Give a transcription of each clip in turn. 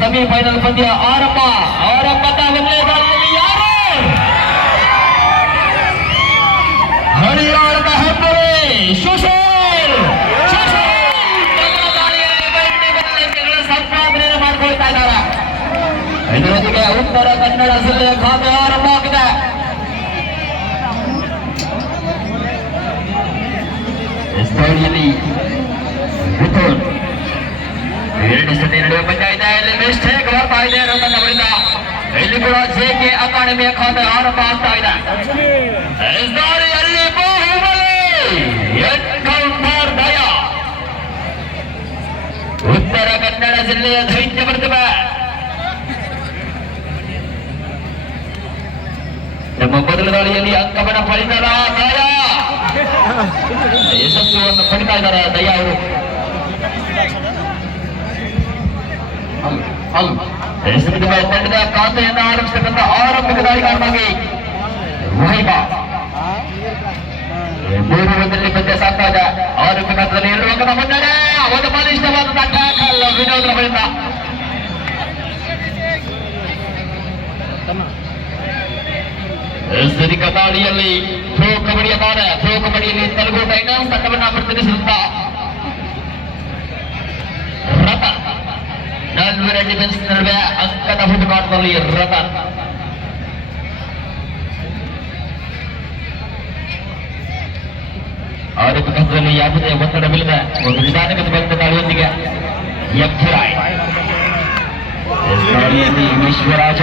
Semifinal ಪಂದ್ಯ ಆರಂಭವಾಗಲಿದೆ. ಯಾರು ಹರಿಯಾಣದ ಹೆಬ್ಬುಲಿ ಸುಶೀಲ್ ಸಂಪಾದನೆ ಮಾಡಿಕೊಳ್ತಾ ಇದ್ದಾರೆ. ಇದರೊಂದಿಗೆ ಉತ್ತರ ಕನ್ನಡ ಜಿಲ್ಲೆಯ ಖಾತೆ ಆರಂಭವಾಗಿದೆ. ಎರಡು ಸತಿ ನಡೆಯುವ ಪಂದ್ಯ ಇದೆ. ಇಲ್ಲಿ ಮಿಸ್ಟೇಕ್ ಬರ್ತಾ ಇದೆ ಅನ್ನೋದನ್ನ ಇಲ್ಲಿ ಕೂಡ ಜೆಕೆ ಅಕಾಡೆಮಿಯ ಖಾತೆ ಆರಂಭ ಆಗ್ತಾ ಇದೆ. ಅಲ್ಲಿ ಬಾಹುಬಲಿ ಎನ್ಕೌಂಟರ್ ಭಯ. ಉತ್ತರ ಕನ್ನಡ ಜಿಲ್ಲೆಯ ದೈತ್ಯ ಪ್ರತಿಭೆ ನಮ್ಮ ಮೊದಲ ದಾಳಿಯಲ್ಲಿ ಅಂಕವನ್ನು ಪಡೆದ ದಯ ಯಶಸ್ಸನ್ನು ಪಡಿತಾ ಇದ್ದಾರೆ. ದಯ ಅವರು ತಂಡದ ಖಾತೆಯನ್ನು ಆರಂಭಿಸತಕ್ಕಂಥ ಆರಂಭಿಕ ದಾಳಿಗಾರನಾಗಿ ವಹೀಬಾ ಪೂರ್ವದಲ್ಲಿ ಪಂದ್ಯ ಸಾಗ್ತಾ ಇದೆ. ಆರಂಭಿಕ ಹಂತದಲ್ಲಿ 2 ಅಂಕದ ಮುನ್ನಡೆ. ಒಂದು ಬಲಿಷ್ಠವಾದ ಟ್ಯಾಕಲ್ ವಿನೋದನ ಬಳಿಕ ಸರಿಕ ದಾಳಿಯಲ್ಲಿ ಥ್ರೋ ಕಬಡ್ಡಿಯ ದಾಳ. ಥ್ರೋ ಕಬಡ್ಡಿಯಲ್ಲಿ ತೆಲುಗು ಟೈಟನ್ಸ್ ತಂಡವನ್ನು ಪ್ರತಿನಿಧಿಸುತ್ತಾ ರತನ್ ನಾಲ್ವರ ಡಿಫೆನ್ಸ್ ನಡುವೆ ಅಂಕದ ಹುಡುಕಾಟದಲ್ಲಿ ರತನ್. ಆರಂಭಿಕ ಹಂತದಲ್ಲಿ ಯಾವುದೇ ಒತ್ತಡವಿಲ್ಲದೆ ಒಂದು ನಿಧಾನಗತ ಬಂದ ದಾಳಿಯೊಂದಿಗೆ ಎಫ್ರಾಯ್ ದಾಳಿಯಲ್ಲಿ ವಿಶ್ವರಾಜ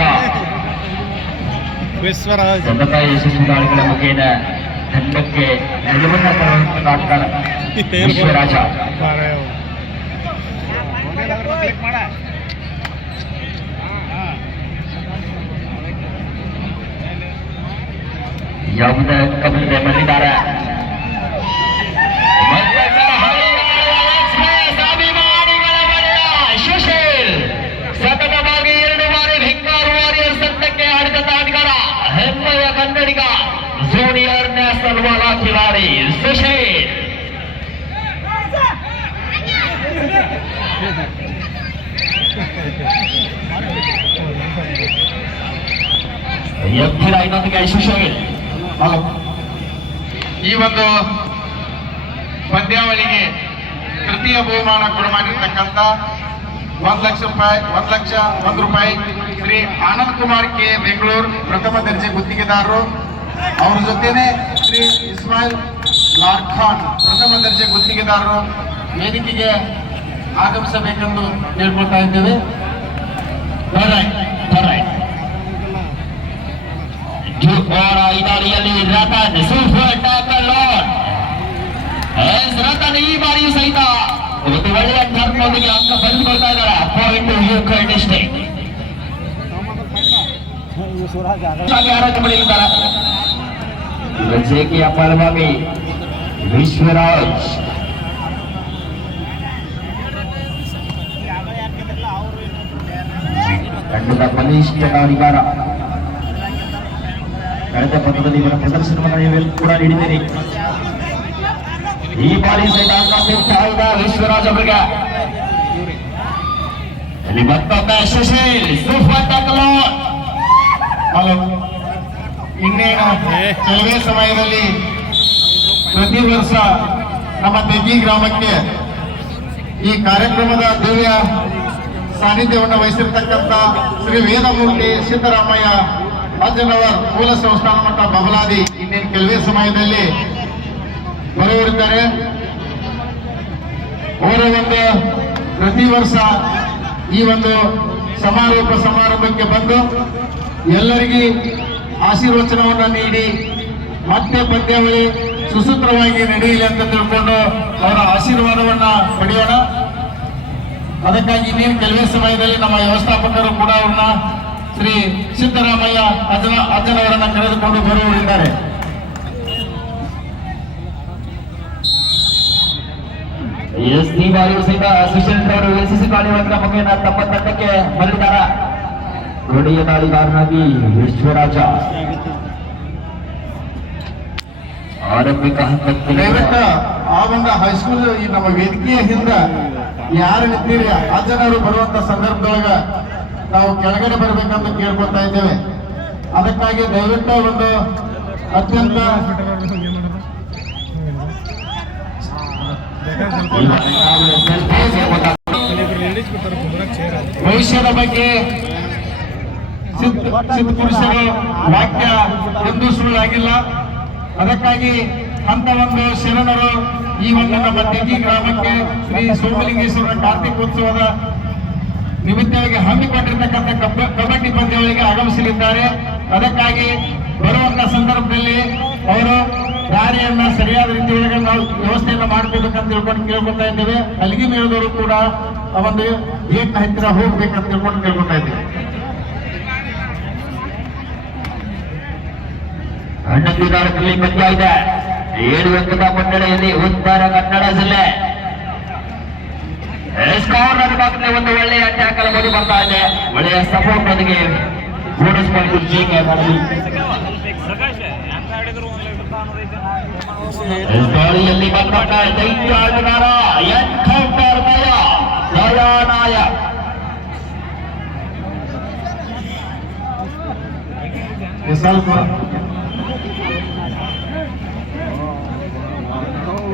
ಸತತ ಯಶಸ್ವಿ ದಾಳಿಗಳ ಮುಖೇನ ತಂಡಕ್ಕೆ ನಿಲುವನ್ನು ತರುವಂತ ವಿಶ್ವರಾಜ. ಯಾವುದೇ ಕಬಲಿಗೆ ಬಂದಿದ್ದಾರೆ. ಸುಶೀಲ್ ಸತತವಾಗಿ 2 ಬಾರಿ ಭಿಂಗಾರು ವಾರಿಯರ್ಸ್ ತಂಡಕ್ಕೆ ಆಡಿದ ಆಟಗಾರ, ಹೆಮ್ಮೆಯ ಕನ್ನಡಿಗ, ಜೂನಿಯರ್ ನ್ಯಾಷನಲ್ ವಾಲಾ ಖಿಲಾಡಿ ಸುಶೀಲ್. ಇನ್ನೊಂದಿಗೆ ಸುಶೀಲ್ ಈ ಒಂದು ಪಂದ್ಯಾವಳಿಗೆ ತೃತೀಯ ಬಹುಮಾನ ಕೊಡಮಾಡಿರ್ತಕ್ಕಂಥ 1 ರೂಪಾಯಿ ಶ್ರೀ ಆನಂದ್ ಕುಮಾರ್ ಕೆ ಬೆಂಗಳೂರು ಪ್ರಥಮ ದರ್ಜೆ ಗುತ್ತಿಗೆದಾರರು. ಅವರ ಜೊತೆನೆ ಶ್ರೀ ಇಸ್ಮಾಯಿಲ್ ಲಾರ್ಖಾನ್ ಪ್ರಥಮ ದರ್ಜೆ ಗುತ್ತಿಗೆದಾರರು ವೇದಿಕೆಗೆ ಆಗಮಿಸಬೇಕೆಂದು ಕೇಳ್ಕೊಳ್ತಾ ಇದ್ದೇವೆ. ಈ ದಾಳಿಯಲ್ಲಿ ರತನ್ ಸೂಪರ್ ಟ್ಯಾಕಲ್ ರತನ್ ಈ ಬಾರಿಯೂ ಸಹಿತ ಒಂದು ಒಳ್ಳೆಯ ಟರ್ನ್ನೊಂದಿಗೆ ಅಂಕ ಪಡೆದುಕೊಳ್ತಾ ಇದ್ದಾರೆ. ಪಾಯಿಂಟ್ ಯುಕೆ ಡಿಸ್ಟ್ರಿಕ್ಟ್ ಆರೋಗ್ಯ ಪಡೆಯುತ್ತಾರೆ. ಜೆಕೆಯ ಪರವಾಗಿ ವಿಶ್ವರಾಜ್ ತಂಡದ ಬಲಿಷ್ಠ ದಾಳಿಗಾರ. ಕಳೆದ ಪಂದ್ಯದಲ್ಲಿ ಇವರ ಪ್ರದರ್ಶನವನ್ನು ಕೂಡ ನೀಡಿದ್ದೀರಿ. ಈ ಬಾರಿ ಸಹಿತ ಅಂಕ ಸಿಗ್ತಾ ಇದೆ ವಿಶ್ವರಾಜ್ ಅವರಿಗೆ. ಇಲ್ಲಿ ಮತ್ತೊಮ್ಮೆ ಸುಶೀಲ್ ಸೂಪರ್ ಟ್ಯಾಕಲ್. ಇನ್ನೇನು ಕೆಲವೇ ಸಮಯದಲ್ಲಿ ಪ್ರತಿ ವರ್ಷ ನಮ್ಮ ತೆಗ್ಗಿ ಗ್ರಾಮಕ್ಕೆ ಈ ಕಾರ್ಯಕ್ರಮದ ದಿವ್ಯ ಸಾನ್ನಿಧ್ಯವನ್ನು ವಹಿಸಿರ್ತಕ್ಕಂಥ ಶ್ರೀ ವೇದಮೂರ್ತಿ ಸಿದ್ದರಾಮಯ್ಯ ಅಜ್ಜನವರ್ ಮೂಲ ಸಂಸ್ಥಾನ ಮಠ ಬಬಲಾದಿ ಇನ್ನೇನು ಕೆಲವೇ ಸಮಯದಲ್ಲಿ ಬರುವರಿದ್ದಾರೆ. ಅವರ ಒಂದು ಪ್ರತಿ ವರ್ಷ ಈ ಒಂದು ಸಮಾರಂಭಕ್ಕೆ ಬಂದು ಎಲ್ಲರಿಗೂ ಆಶೀರ್ವಚನವನ್ನು ನೀಡಿ ಮತ್ತೆ ಪಂದ್ಯಾವಳಿ ಸುಸೂತ್ರವಾಗಿ ನಡೆಯಲಿ ಅಂತ ತಿಳ್ಕೊಂಡು ಅವರ ಆಶೀರ್ವಾದವನ್ನ ಪಡೆಯೋಣ. ಅದಕ್ಕಾಗಿ ಇನ್ನೇನು ಕೆಲವೇ ಸಮಯದಲ್ಲಿ ನಮ್ಮ ವ್ಯವಸ್ಥಾಪಕರು ಕೂಡ ಅವ್ರನ್ನ ಶ್ರೀ ಸಿದ್ದರಾಮಯ್ಯ ಅಜ್ಜನವರನ್ನ ಕರೆದುಕೊಂಡು ಬರುವರಿದ್ದಾರೆ. ಈ ಬಾರಿಯೂ ಸಹಿತ ಸುಶೀಲ್ ಅವರು ಎಸ್ಎಸ್ಸಿ ಕಾರ್ಯವಂತರ ಮುಖೇನ ತಮ್ಮ ತಂಡಕ್ಕೆ ಮರಳಿದ್ದಾರೆ. ಒಡೆಯ ದಾಳಿಗಾರನಾಗಿ ವಿಶ್ವರಾಜ ಆರಂಭಿಕ ಹಂತದಲ್ಲಿ ಆ ಒಂದು ಹೈಸ್ಕೂಲ್ ಈ ನಮ್ಮ ವೇದಿಕೆಯ ಹಿಂದೆ ಯಾರು ನಿಂತೀರಿ ಆ ಜನರು ಬರುವಂತ ಸಂದರ್ಭದೊಳಗ ನಾವು ಕೆಳಗಡೆ ಬರ್ಬೇಕಂತ ಕೇಳ್ಕೊತಾ ಇದ್ದೇವೆ. ಅದಕ್ಕಾಗಿ ದಯವಿಟ್ಟು ಒಂದು ಅತ್ಯಂತ ಭವಿಷ್ಯದ ಬಗ್ಗೆ ಸಿದ್ಧ ಪುರುಷರು ವಾಕ್ಯ ಎಂದೂ ಸುಳ್ಳಾಗಿಲ್ಲ. ಅದಕ್ಕಾಗಿ ಅಂತ ಒಂದು ಶರಣರು ಈ ಒಂದು ನಮ್ಮ ತೆಗಿ ಗ್ರಾಮಕ್ಕೆ ಶ್ರೀ ಸೋಮಲಿಂಗೇಶ್ವರ ಕಾರ್ತಿಕೋತ್ಸವದ ನಿಮಿತ್ತವಾಗಿ ಹಮ್ಮಿಕೊಂಡಿರ್ತಕ್ಕಂಥ ಕಬಡ್ಡಿ ಪಂದ್ಯಾವಳಿಗೆ ಆಗಮಿಸಲಿದ್ದಾರೆ. ಅದಕ್ಕಾಗಿ ಬರುವಂತ ಸಂದರ್ಭದಲ್ಲಿ ಅವರು ದಾರಿಯನ್ನ ಸರಿಯಾದ ರೀತಿಯೊಳಗೆ ನಾವು ವ್ಯವಸ್ಥೆಯನ್ನು ಮಾಡ್ಕೋಬೇಕಂತ ತಿಳ್ಕೊಂಡು ಕೇಳ್ಕೊತಾ ಇದ್ದೇವೆ. ಅಲ್ಲಿಗೆ ಮೇಳದವರು ಕೂಡ ಆ ಒಂದು ಗೇಟ್ ಹತ್ತಿರ ಹೋಗ್ಬೇಕಂತ ತಿಳ್ಕೊಂಡು ಕೇಳ್ಕೊತಾ ಇದ್ದೇವೆ. ಹನ್ನೊಂದು ಪಂದ್ಯ ಇದೆ. 7 ಅಂಕದ ಮುನ್ನಡೆಯಲ್ಲಿ ಉತ್ತರ ಕನ್ನಡ ಜಿಲ್ಲೆ ಸ್ಕೋರ್ ಭಾಗದಲ್ಲಿ ಒಂದು ಒಳ್ಳೆಯ ಟ್ಯಾಕಲ್ ಬಂದು ಬರ್ತಾ ಇದೆ. ಒಳ್ಳೆಯ ಸಪೋರ್ಟ್ ನೊಂದಿಗೆ ಬೋನಸ್ ಪಾಯಿಂಟ್ ಜೆಕೆ ದಾಳಿಯಲ್ಲಿ ಬಂದಾಗ ದೈತ್ಯ ಆಟಗಾರ ಎನ್ಕೌಂಟರ್ ದಯಾನಾಯ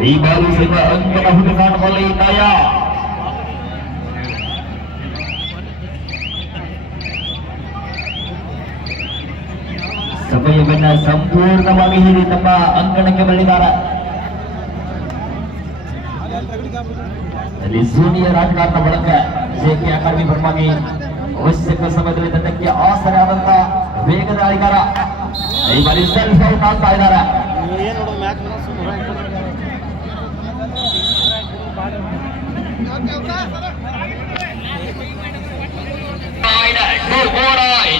ಈ ಬಾರಿ ಸಿಕ್ಕ ಅಂಕದ ಹುಡುಕಾಟದಲ್ಲಿ ದಯಾ ಸಮಯವನ್ನ ಸಂಪೂರ್ಣವಾಗಿ ಹೀರಿ ತಮ್ಮ ಅಂಕಣಕ್ಕೆ ಬಂದಿದ್ದಾರೆ. ಅಲ್ಲಿ ಜೂನಿಯರ್ ಆಟಗಾರನ ಬಳಕ ಜೆಕೆ ಅಕಾಡೆಮಿ ಪರವಾಗಿ ಅವಶ್ಯಕ ಸಮಯದಲ್ಲಿ ತಂಡಕ್ಕೆ ಆಸರೆ ಆದಂತ ವೇಗದ ಆಟಗಾರ ಈ ಬಾರಿ ಸೆಲ್ಫ್ ಔಟ್ ಆಗ್ತಾ ಇದ್ದಾರೆ.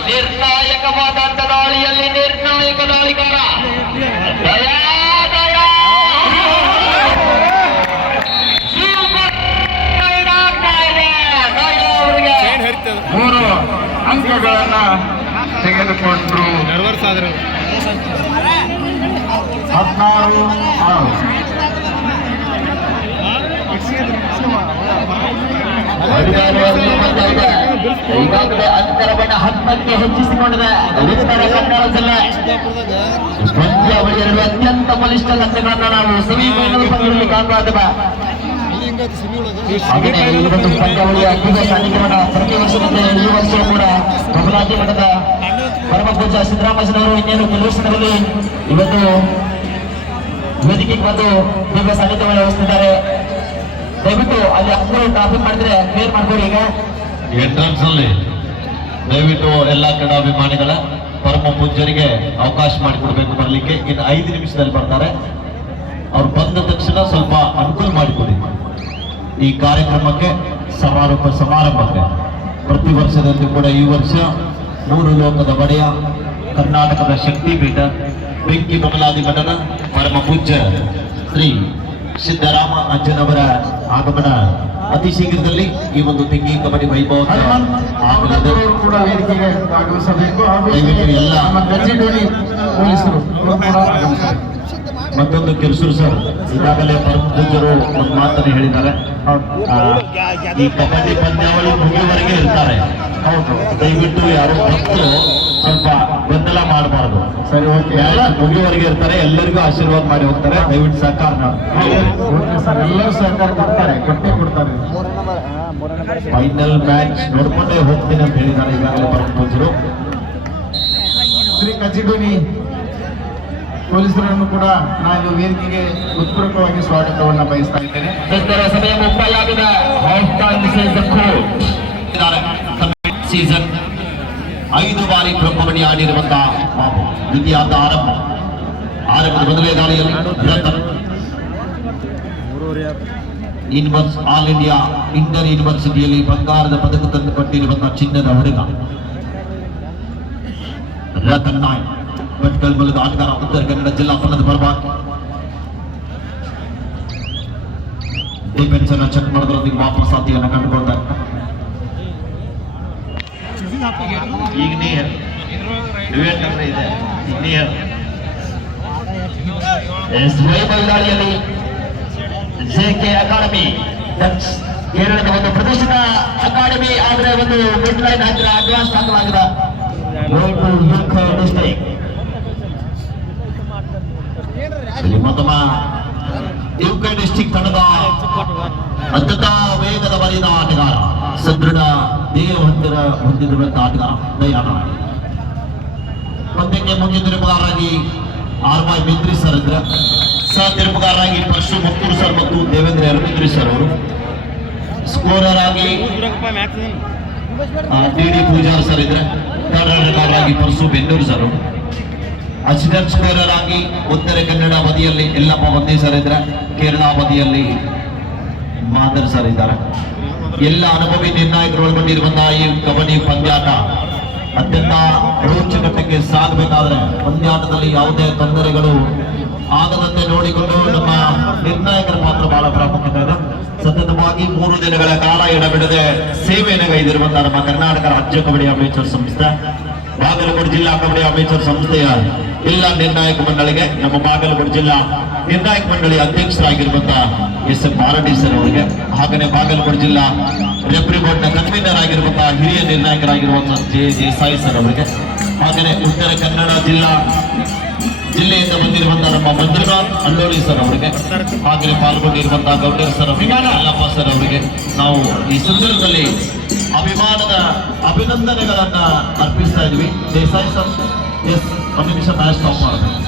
ನಿರ್ಣಾಯಕವಾದಂತ ದಾಳಿಯಲ್ಲಿ ನಿರ್ಣಾಯಕ ದಾಳಿಗಾರ ದಯಾ 3 ಅಂಕಗಳನ್ನ ತೆಗೆದುಕೊಂಡ್ರು. 16 ಈಗಾಗಲೇ ಅಂತರವನ್ನು 10ಕ್ಕೆ ಹೆಚ್ಚಿಸಿಕೊಂಡಿದೆ ಉತ್ತರ ಕನ್ನಡ ಜಿಲ್ಲೆ. ಪಂದ್ಯಾವಳಿಯಲ್ಲಿ ಅತ್ಯಂತ ಬಲಿಷ್ಠ ತಂಡಗಳನ್ನು ನಾವು ಸೆಮಿಫೈನಲ್ ಪಂದ್ಯದಲ್ಲಿ ಕಾಣ್ತಾ ಇದ್ದೇವೆ. ಹಾಗೆಯೇ ಈ ಒಂದು ಪಂದ್ಯಾವಳಿಯ ಅದ್ಭುತ ಸಾನ್ನಿಧ್ಯವನ್ನು ಪ್ರತಿ ವರ್ಷದಂತೆ ಈ ವರ್ಷವೂ ಕೂಡ ಬಬಲಾದಿ ಮಠದ ಪರಮ ಪೂಜ್ಯ ಸಿದ್ದರಾಮಯ್ಯನವರು ಇನ್ನೇನು ಕೆಲವು ವರ್ಷದಲ್ಲಿ ಇವತ್ತು ವೇದಿಕೆಗೆ ಬಂದು ದಿವ್ಯ ಸಾನ್ನಿಧ್ಯವನ್ನು ವಹಿಸುತ್ತಿದ್ದಾರೆ. ದಯವಿಟ್ಟು ಅಲ್ಲಿ ಅಂಕಗಳು ಟ್ರಾಫಿಕ್ ಮಾಡಿದ್ರೆ ಕ್ಲಿಯರ್ ಮಾಡ್ಕೊಳ್ಳಿ. ಈಗ ಎಂಟ್ರನ್ಸ್ ಅಲ್ಲಿ ದಯವಿಟ್ಟು ಎಲ್ಲಾ ಕ್ರೀಡಾಭಿಮಾನಿಗಳ ಪರಮ ಪೂಜ್ಯರಿಗೆ ಅವಕಾಶ ಮಾಡಿಕೊಡ್ಬೇಕು ಬರಲಿಕ್ಕೆ. ಇನ್ನು 5 ನಿಮಿಷದಲ್ಲಿ ಬರ್ತಾರೆ. ಅವ್ರು ಬಂದ ತಕ್ಷಣ ಸ್ವಲ್ಪ ಅನುಕೂಲ ಮಾಡಿಕೊಡಿ. ಈ ಕಾರ್ಯಕ್ರಮಕ್ಕೆ ಸಮಾರಂಭಕ್ಕೆ ಪ್ರತಿ ವರ್ಷದಂತೆ ಕೂಡ ಈ ವರ್ಷ 3 ಲೋಕದ ಒಡೆಯ ಕರ್ನಾಟಕದ ಶಕ್ತಿಪೀಠ ಬೆಂಕಿ ಬಬಲಾದಿ ಮಠದ ಪರಮ ಪೂಜ್ಯ ಶ್ರೀ ಸಿದ್ದರಾಮ ಅಜ್ಜನವರ ಆಗಮನ ಅತಿ ಶೀಘ್ರದಲ್ಲಿ ಈ ಒಂದು ತೆಂಗಿ ಕಬಡ್ಡಿ ವೈಭವ ಕೂಡ ವೇದಿಕೆಗೆ ಆಗಮಿಸಬೇಕು. ಎಲ್ಲ ಪೊಲೀಸರು ಮತ್ತೊಂದು ಕಿರುಸೂರು ಸರ್ ಈಗಾಗಲೇ ಪರಮ ಪೂಜ್ಯರು ಒಂದು ಮಾತನ್ನು ಹೇಳಿದ್ದಾರೆ. ಈ ಕಬಡ್ಡಿ ಪಂದ್ಯಾವಳಿ ಮುಗಿಯುವವರೆಗೆ ಇರ್ತಾರೆ. ದಯವಿಟ್ಟು ಯಾರೋ ಭಕ್ತರು ಸ್ವಲ್ಪ ಗೊಂದಲ ಮಾಡಬಾರ್ದು. ಸರಿ, ಓಕೆ. ಮುಗಿಯುವವರೆಗೆ ಇರ್ತಾರೆ. ಎಲ್ಲರಿಗೂ ಆಶೀರ್ವಾದ ಮಾಡಿ ಹೋಗ್ತಾರೆ. ದಯವಿಟ್ಟು ಸಹಕಾರ ಸರ್, ಎಲ್ಲರೂ ಸಹಕಾರ ಕೊಡ್ತಾರೆ, ಕೊಡ್ತಾರೆ. ಫೈನಲ್ ಮ್ಯಾಚ್ ನೋಡ್ಕೊಂಡೇ ಹೋಗ್ತೀನಿ ಅಂತ ಹೇಳಿದ್ದಾರೆ ಈಗಾಗಲೇ ಪರಮ ಪೂಜ್ಯರು. ಶ್ರೀ ಕಜಿಡೋನಿ ಪೊಲೀಸರನ್ನು ಕೂಡ ನಾನು ವೇದಿಕೆಗೆ ಉತ್ಪೂರ್ವಕವಾಗಿ ಸ್ವಾಗತವನ್ನು ಬಯಸ್ತಾ ಇದ್ದೇನೆ. ಸಮಯ ಮುಕ್ತಾಯವಾಗಿದೆ. ಸೀಸನ್ 5 ಬಾರಿ ಪ್ರೊ ಕಬಡ್ಡಿ ಆಡಿರುವಂತಹ ಬಾಬು ದ್ವಿತೀಯಾರ್ಧ ಆರಂಭದ ಮೊದಲನೇ ದಾಳಿಯಲ್ಲಿ ರತನ್ ಆಲ್ ಇಂಡಿಯಾ ಇಂಟರ್ ಯೂನಿವರ್ಸಿಟಿಯಲ್ಲಿ ಬಂಗಾರದ ಪದಕ ತಂದು ಕೊಟ್ಟಿರುವಂತಹ ಚಿನ್ನದ ಹುಡುಗ ರತನ್ ನಾಯಕ್ ಭಟ್ಕಲ್ ಮೂಲದ ಆಟಗಾರ ಉತ್ತರ ಕನ್ನಡ ಜಿಲ್ಲಾ ತಂಡದ ಪರವಾಗಿ ಡಿಫೆನ್ಸ್ ಅನ್ನು ಚೆಕ್ ಮಾಡೋದ್ರೊಂದಿಗೆ ವಾಪಸ್ ಸಾಧ್ಯವನ್ನು ಕಂಡುಕೊಳ್ತಾರೆ. ಈಗ ನೀರ್ ಇದೆ ನೀರ್ ದಾಳಿಯಲ್ಲಿ ಜೆಕೆ ಅಕಾಡೆಮಿ ಕೇರಳದ ಒಂದು ಪ್ರತಿಷ್ಠಿತ ಅಕಾಡೆಮಿ ಆದ್ರೆ ಒಂದು ಮಿಡ್ ಲೈನ್ ಹತ್ತಿರ ಅಡ್ವಾನ್ಸ್ ಹಾಕಲಾಗಿದೆ. ಇಲ್ಲಿ ಮತ್ತೊಮ್ಮ ಯುಕೆ ಡಿಸ್ಟಿಕ್ ತಂಡದ ಅತ್ಯಂತ ವೇಗದ ಬರಿದ ಆಟಗಾರ, ಸದೃಢ ದೇಹ ಹೊಂದಿರುವಂತಹ ಆಟಗಾರ ದಯಾನ. ಪಂದ್ಯಕ್ಕೆ ಮುಖ್ಯ ತಿರುಪುಗಾರರಾಗಿ ಆರ್ವೈ ಮಿತ್ರಿ ಸರ್ ಇದ್ರೆ, ಸಹ ತಿರುಪುಗಾರರಾಗಿ ಪರಶು ಮತ್ತೂರು ಸರ್ ಮತ್ತು ದೇವೇಂದ್ರ ಯರಮಿತ್ರಿ ಸರ್ ಅವರು. ಸ್ಕೋರರ್ ಆಗಿ ಡಿ ಪೂಜಾರ್ ಸರ್ ಇದ್ರೆ, ಕನ್ನಡಗಾರರಾಗಿ ಪರಶು ಬೆನ್ನೂರು ಸರ್ ಅವರು. ಅಸಿಸ್ಟೆಂಟ್ ಸ್ಕೋರರ್ ಆಗಿ ಉತ್ತರ ಕನ್ನಡ ಬದಿಯಲ್ಲಿ ಎಲ್ಲಪ್ಪ ಬಂದಿ ಸರ್ ಇದ್ರೆ, ಕೇರಳ ಬದಿಯಲ್ಲಿ ಮಾದರ್ ಸರ್ ಇದ್ದಾರೆ. ಎಲ್ಲ ಅನುಭವಿ ನಿರ್ಣಾಯಕರು ಒಳಗೊಂಡಿರುವಂತಹ ಈ ಕಬಡ್ಡಿ ಪಂದ್ಯಾಟ ಅತ್ಯಂತ ರೋಚಕತೆಗೆ ಸಾಗಬೇಕಾದ್ರೆ ಪಂದ್ಯಾಟದಲ್ಲಿ ಯಾವುದೇ ತೊಂದರೆಗಳು ಆಗದಂತೆ ನೋಡಿಕೊಂಡು ನಮ್ಮ ನಿರ್ಣಾಯಕರ ಪಾತ್ರ ಬಹಳ ಪ್ರಾಮುಖ್ಯತೆ ಇದೆ. ಸತತವಾಗಿ 3 ದಿನಗಳ ಕಾಲ ಎಡಬಿಡದೆ ಸೇವೆಯನ್ನು ಗೈದಿರುವಂತಹ ನಮ್ಮ ಕರ್ನಾಟಕ ರಾಜ್ಯ ಕಬಡ್ಡಿ ಅಮೇಚರ್ ಸಂಸ್ಥೆ, ಬಾಗಲಕೋಟೆ ಜಿಲ್ಲಾ ಕಬಡ್ಡಿ ಅಮೇಚರ್ ಸಂಸ್ಥೆಯ ಎಲ್ಲ ನಿರ್ಣಾಯಕ ಮಂಡಳಿಗೆ, ನಮ್ಮ ಬಾಗಲಕೋಟೆ ಜಿಲ್ಲಾ ನಿರ್ಣಾಯಕ ಮಂಡಳಿ ಅಧ್ಯಕ್ಷರಾಗಿರುವಂತಹ ಎಸ್ ಎಂ ಮಾರಡಿ ಸರ್ ಅವರಿಗೆ, ಹಾಗೆಯೇ ಬಾಗಲಕೋಟೆ ಜಿಲ್ಲಾ ರೆಫ್ರಿ ಬೋರ್ಡ್ನ ಕನ್ವೀನರ್ ಆಗಿರುವಂತಹ ಹಿರಿಯ ನಿರ್ಣಾಯಕರಾಗಿರುವಂತಹ ಜೆ ದೇಸಾಯಿ ಸರ್ ಅವರಿಗೆ, ಹಾಗೆಯೇ ಉತ್ತರ ಕನ್ನಡ ಜಿಲ್ಲೆಯಿಂದ ಬಂದಿರುವಂತಹ ನಮ್ಮ ಮಂಜುನಾಥ್ ಅಲ್ಲೋಳಿ ಸರ್ ಅವರಿಗೆ, ಹಾಗೆಯೇ ಪಾಲ್ಗೊಂಡಿರುವಂತಹ ಗೌಡರ್ ಸರ್ ಅವರಿಗೆ, ಅಲ್ಲಪ್ಪ ಸರ್ ಅವರಿಗೆ ನಾವು ಈ ಸಂದರ್ಭದಲ್ಲಿ ಅಭಿಮಾನದ ಅಭಿನಂದನೆಗಳನ್ನ ಅರ್ಪಿಸ್ತಾ ಇದ್ವಿ. ದೇಸಾಯಿ ಸರ್ ಎಸ್ ಒಂದು ನಿಮಿಷ ಮ್ಯಾಚ್ ಸ್ಟಾಪ್ ಮಾಡಬೇಕು.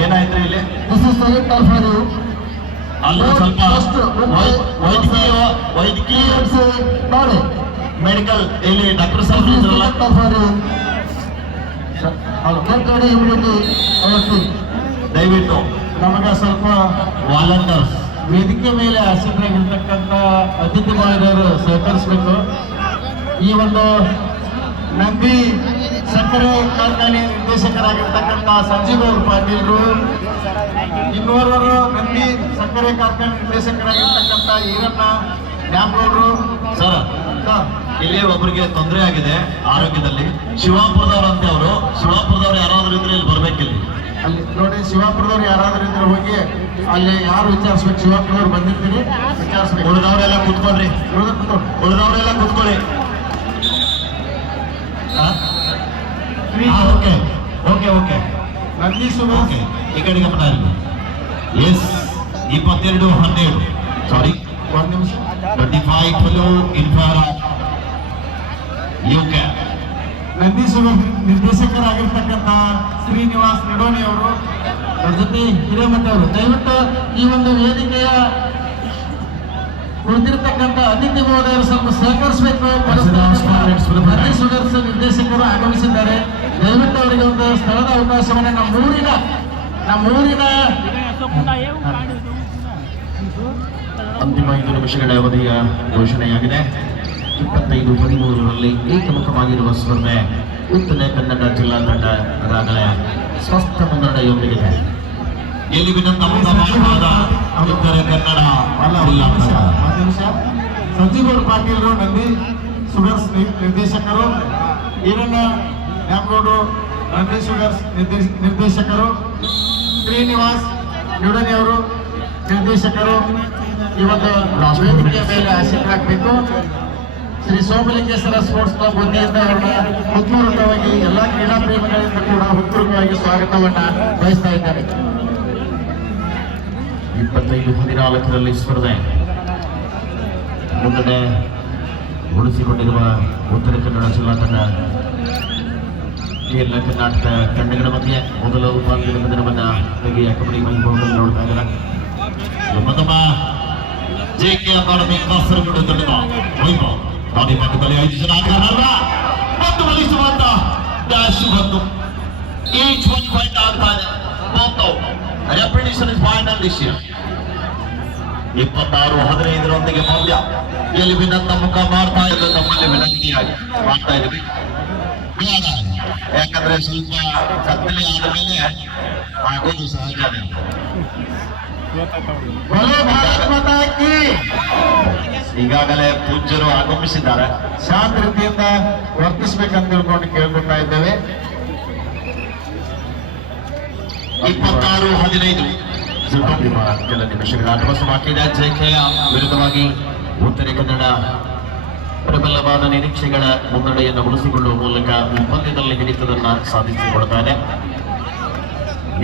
ಏನಾಯ್ತು ಇಲ್ಲಿ ಅಲ್ಲಿ ಸ್ವಲ್ಪ ವೈದ್ಯಕೀಯ ಮೆಡಿಕಲ್ ಇಲ್ಲಿ ಡಾಕ್ಟರ್ ಸರ್ ದಯವಿಟ್ಟು ನಮಗೆ ಸ್ವಲ್ಪ ವಾಲಂಟಿಯರ್ಸ್ ವೇದಿಕೆ ಮೇಲೆ ಆಸೀನರಾಗಿರ್ತಕ್ಕಂಥ ಅತಿಥಿ ಮಾಡಿದವರು ಸಹಕರಿಸಬೇಕು. ಈ ಒಂದು ನಂದಿ ಸಕ್ಕರೆ ಕಾರ್ಖಾನೆ ನಿರ್ದೇಶಕರಾಗಿರ್ತಕ್ಕಂಥ ಸಂಜೀವ್ ಗೌಡ ಪಾಟೀಲ್ರು, ಇನ್ನೋರ್ವರು ನಂದಿ ಸಕ್ಕರೆ ಕಾರ್ಖಾನೆ ನಿರ್ದೇಶಕರಾಗಿರ್ತಕ್ಕಂಥ ಈರಣ್ಣ ನ್ಯಾಮಗೌಡರು ಸರ್. ಇಲ್ಲಿ ಒಬ್ಬರಿಗೆ ತೊಂದರೆ ಆಗಿದೆ ಆರೋಗ್ಯದಲ್ಲಿ, ಶಿವಾಪುರದವ್ರು ಅಂತ ಅವರು. ಶಿವಾಪುರದವ್ರು ಯಾರಾದ್ರೂ ಇದ್ರೆ ಇಲ್ಲಿ ಬರ್ಬೇಕಿಲ್ಲ. ಅಲ್ಲಿ ನೋಡಿ, ಶಿವಾಪುರದವ್ರು ಯಾರಾದ್ರೂ ಇದ್ರೆ ಹೋಗಿ ಅಲ್ಲಿ ಯಾರು ವಿಚಾರಿಸ್ಬೇಕು. ಶಿವಾಪುರದವ್ರು ಬಂದಿರ್ತೀರಿ, ವಿಚಾರಿಸ್ಬೇಕು. ಉಳಿದವರೆಲ್ಲ ಕೂತ್ಕೊಳ್ರಿ, ಉಳಿದವರೆಲ್ಲ ಕೂತ್ಕೊಳ್ಳಿ. Okay okay okay Nandi okay ಈ ಕಡೆ ಗಮನ ಇರಲಿ. ಎಸ್ 22-12 ಸಾರಿ 1 ನಿಮಿಷ 25 in favour of UK. Nandi ನಿರ್ದೇಶಕರಾಗಿರ್ತಕ್ಕಂಥ ಶ್ರೀನಿವಾಸ್ ನಿಡೋಣಿ ಅವರು, ಅವ್ರ ಜೊತೆ ಹಿರೇಮಠ ಅವರು, ದಯವಿಟ್ಟು ಈ ಒಂದು ವೇದಿಕೆಯ ಕುಳಿತಿರ್ತಕ್ಕಂಥ ಅತಿಥಿ ಮಹೋದಯರು ಸ್ವಲ್ಪ ಸಹಕರಿಸಬೇಕು. ನಂದಿ ಶುಗರ್ಸ್ ನಿರ್ದೇಶಕರು ಆಗಮಿಸಿದ್ದಾರೆ. ದಯವಿಟ್ಟು ಅವರಿಗೆ ಒಂದು ಸ್ಥಳದ ಅವಕಾಶವನ್ನು ನಮ್ಮೂರಿನ ಅಂತಿಮ 5 ನಿಮಿಷಗಳ ಅವಧಿಯ ಘೋಷಣೆಯಾಗಿದೆ. 25-13ರಲ್ಲಿ ಏಕಮುಖವಾಗಿರುವ ಸ್ಪರ್ಧೆ ಉತ್ತರ ಕನ್ನಡ ಜಿಲ್ಲಾ ತಂಡ ಅದಾಗಲೇ ಸ್ಪಷ್ಟ ಮುನ್ನಡೆಯೊಂದಿಗಿದೆ. ಗೆಲುವಿನ ತಮ್ಮವಾದ ಉತ್ತರ ಕನ್ನಡ ಜಿಲ್ಲಾ ತಂಡ. ಸಂಜೀವ್ ಗೌಡ ಪಾಟೀಲ್ರು ನಂದಿ ಶುಗರ್ಸ್ ನಿರ್ದೇಶಕರು, ಈರಣ್ಣ ನ್ಯಾಮಗೌಡರು ನಂದಿ ಶುಗರ್ಸ್ ನಿರ್ದೇಶಕರು, ಶ್ರೀನಿವಾಸ್ ನಿಡೋಣಿ ಅವರು ನಿರ್ದೇಶಕರು ಈ ಒಂದು ವೇದಿಕೆಯ ಮೇಲೆ ಆಸೀನರಾಗಬೇಕು. ಶ್ರೀ ಸೋಮಲಿಂಗೇಶ್ವರ ಸ್ಪೋರ್ಟ್ಸ್ ಕ್ಲಬ್ ವತಿಯಿಂದ ಅವರನ್ನ ಹೃತ್ಪೂರ್ವಕವಾಗಿ ಎಲ್ಲ ಕ್ರೀಡಾ ಪ್ರೇಮಿಗಳಿಂದ ಕೂಡ ಹೃತ್ಪೂರ್ವಕವಾಗಿ ಸ್ವಾಗತವನ್ನ ಬಯಸ್ತಾ ಇದ್ದಾರೆ. 25-14ರಲ್ಲಿ ಸ್ಪರ್ಧೆ ಮುನ್ನಡೆ ಉಳಿಸಿಕೊಂಡಿರುವ ಉತ್ತರ ಕನ್ನಡ ಜಿಲ್ಲಾ ತಂಡ ಕೇರಳ ಕರ್ನಾಟಕ ತಂಡಗಳ ಮಧ್ಯೆ ಮೊದಲ ಉಪಾಂತ್ಯದ ದಿನವನ್ನ ಬಗೆಯ ಕಬಡ್ಡಿ ವೈಭವದಲ್ಲಿ ನೋಡ್ತಾ ಇದ್ದಾರೆ. ಮತ್ತೊಬ್ಬ ಜೆಕೆ ಅಕಾಡೆಮಿ ಕಾಸರಗೋಡು ತಂಡದ ವೈಭವ ದಾನಿ ಪಕ್ಕದಲ್ಲಿ 5 ಜನ ಆಟಗಾರರ ಮತ್ತು ಬಲಿಸುವಂತ ಡ್ಯಾಶ್ ಬಂದು ಈಚ್ 1 ಪಾಯಿಂಟ್ ಆಗ್ತಾ ಇದೆ. Repetition is final this year. 26-15 ಮೌಲ್ಯ ಗೆಲುವಿನತ್ತ ಮುಖ ಮಾಡ್ತಾ ಇದ್ದು ನಮ್ಮಲ್ಲಿ ವಿನಂತಿಯಾಗಿ ಮಾಡ್ತಾ ಇದ್ವಿ. ಯಾಕಂದ್ರೆ ಸ್ವಲ್ಪ ಕತ್ತಲೆ ಆದ ಮೇಲೆ ಆಗೋದು ಸಹಜನೇ. ಈಗಾಗಲೇ ಪೂಜ್ಯರು ಆಗಮಿಸಿದ್ದಾರೆ. ಶಾಂತ ರೀತಿಯಿಂದ ವರ್ತಿಸ್ಬೇಕಂತ ತಿಳ್ಕೊಂಡು ಕೇಳ್ಕೊತಾ ಇದ್ದೇವೆ. 26-15 ಕೆಲ ನಿಮಿಷಗಳ ಆಟವಾಸವಾಗಿದೆ. ಜೆಕೆಯ ವಿರುದ್ಧವಾಗಿ ಉತ್ತರ ಕನ್ನಡ ಪ್ರಬಲವಾದ ನಿರೀಕ್ಷೆಗಳ ಮುನ್ನಡೆಯನ್ನು ಉಳಿಸಿಕೊಳ್ಳುವ ಮೂಲಕ ಈ ಪಂದ್ಯದಲ್ಲಿ ಹಿಡಿತದನ್ನ ಸಾಧಿಸಿಕೊಳ್ತಾರೆ.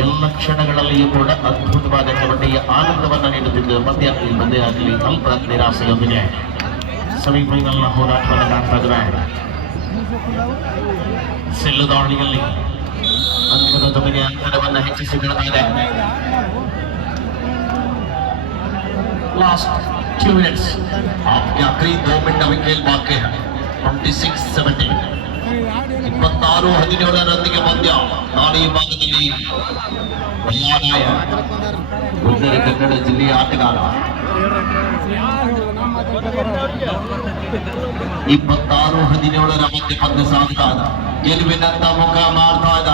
ಎಲ್ಲ ಕ್ಷಣಗಳಲ್ಲಿಯೂ ಕೂಡ ಅದ್ಭುತವಾದ ಕಬಡ್ಡಿಯ ಆನಂದವನ್ನು ನೀಡುತ್ತಿದ್ದ ಪಂದ್ಯ ಈ ಪಂದ್ಯ ಆಗಲಿ ಅಲ್ಪ ನಿರಾಸೆಯೊಂದಿಗೆ ಸೆಮಿಫೈನಲ್ನ ಹೋರಾಟವನ್ನು ಕಾಣ್ತಾ ಇದ್ದಾರೆ. ಸೆಲ್ಲು ದಾಳಿಯಲ್ಲಿ ಅಂಕದ ಜೊತೆಗೆ ಅಂತರವನ್ನು ಹೆಚ್ಚಿಸಿಕೊಳ್ತಾ ಇದೆ. लास्ट 2 मिनट्स आपके आखिरी 2 मिनट अभी खेल बाकी है. 26-17 26-17 ಪಂದ್ಯ ನಾಳೆ ಈ ಭಾಗದಲ್ಲಿ ಉತ್ತರ ಕನ್ನಡ ಜಿಲ್ಲೆಯ ಆಟಗಾರ 26-17 ಮಧ್ಯೆ ಪಂದ್ಯ ಸಾಗ್ತಾ ಇದೆ. ಗೆಲುವಿನತ್ತ ಮುಖ ಮಾಡ್ತಾ ಇದ್ದ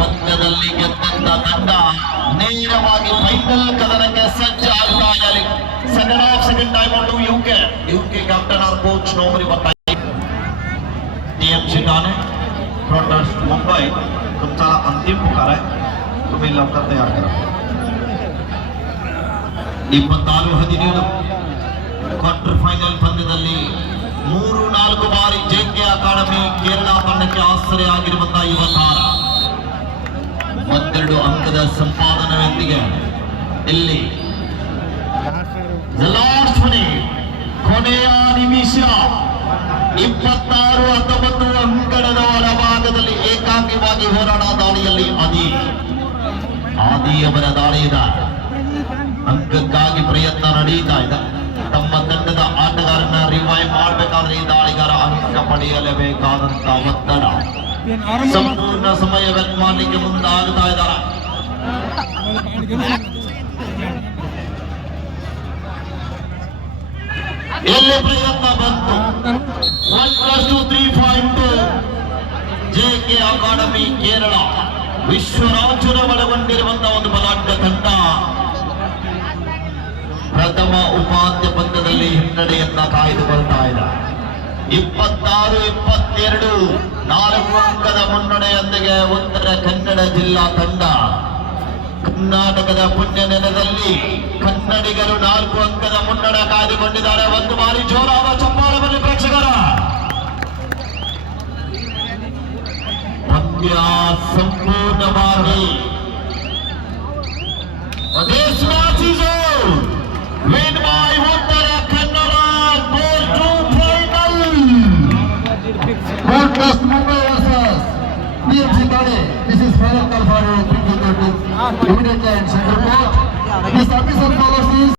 ಪಂದ್ಯದಲ್ಲಿ ಗೆದ್ದಂತ ತಂಡ ನೇರವಾಗಿ ಫೈನಲ್ ಕದನಕ್ಕೆ ಸಜ್ಜಾಗ್ತಾ ಇದೆ. Second time on to UK captain और कोच नौकरी बताई. टीएमसी ने प्रोटेस्ट मुंबई तुमचा अंतिम पुकार है, तुम्ही लवकर तयार करा. 26-17 ಕ್ವಾರ್ಟರ್ ಫೈನಲ್ ಪಂದ್ಯದಲ್ಲಿ 3-4 ಬಾರಿ ಜೆಕೆ ಅಕಾಡೆಮಿ ಕೇರಳ ತಂಡಕ್ಕೆ ಆಶ್ರಯ ಆಗಿರುವಂತಹ ಯುವ ತಾರ 12 ಅಂಕದ ಸಂಪಾದನೆಯೊಂದಿಗೆ ಇಲ್ಲಿ ಕೊನೆಯ ನಿಮಿಷ 26-19 ಅಂಕಣದ ಹೊರಭಾಗದಲ್ಲಿ ಏಕಾಂಗಿವಾಗಿ ಹೋರಾಟ ದಾಳಿಯಲ್ಲಿ ಆದಿಯವರ ದಾಳಿಯಿದ ಅಂಕಕ್ಕಾಗಿ ಪ್ರಯತ್ನ ನಡೀತಾ ಇದೆ. ತಮ್ಮ ತಂಡದ ಆಟಗಾರನ ರಿವೈವ್ ಮಾಡಬೇಕಾದ್ರೆ ಈ ದಾಳಿಗಾರ ಅಂಕ ಪಡೆಯಲೇಬೇಕಾದಂತ ಒತ್ತಡ ಸಂಪೂರ್ಣ ಸಮಯ ವ್ಯರ್ಥ ಮಾಡಲಿಕ್ಕೆ ಮುಂದಾಗ್ತಾ ಇದ್ದಾರೆ. ಎಲ್ಲಿ ಪ್ರಯತ್ನ ಬಂತು 1+2-3 ಜೆಕೆ ಅಕಾಡೆಮಿ ಕೇರಳ ವಿಶ್ವರಾಜ್ಯದ ಒಳಗೊಂಡಿರುವಂತಹ ಒಂದು ಬಲಾಢ್ಯ ತಂಡ ಪ್ರಥಮ ಉಪಾಂತ್ಯ ಪಂದ್ಯದಲ್ಲಿ ಹಿನ್ನಡೆಯನ್ನ ಕಾಯ್ದುಕೊಳ್ತಾ ಇದೆ. 26-22 4 ಅಂಕದ ಮುನ್ನಡೆಯೊಂದಿಗೆ ಉತ್ತರ ಕನ್ನಡ ಜಿಲ್ಲಾ ತಂಡ ಕರ್ನಾಟಕದ ಪುಣ್ಯ ನೆಲದಲ್ಲಿ ಕನ್ನಡಿಗರು 4 ಅಂಕದ ಮುನ್ನಡೆ ಕಾಯ್ದುಕೊಂಡಿದ್ದಾರೆ. ಒಂದು ಬಾರಿ ಜೋರಾದ ಚಪ್ಪಾಳೆ ಬರಲಿ ಪ್ರೇಕ್ಷಕರ. ಪಂದ್ಯ ಸಂಪೂರ್ಣವಾಗಿ this match is over. Win by Uttara Kannada goes to final. Broadcast Mumbai versus TMC Thane. This is final call for cricket team. Immediately and center court. This episode follows is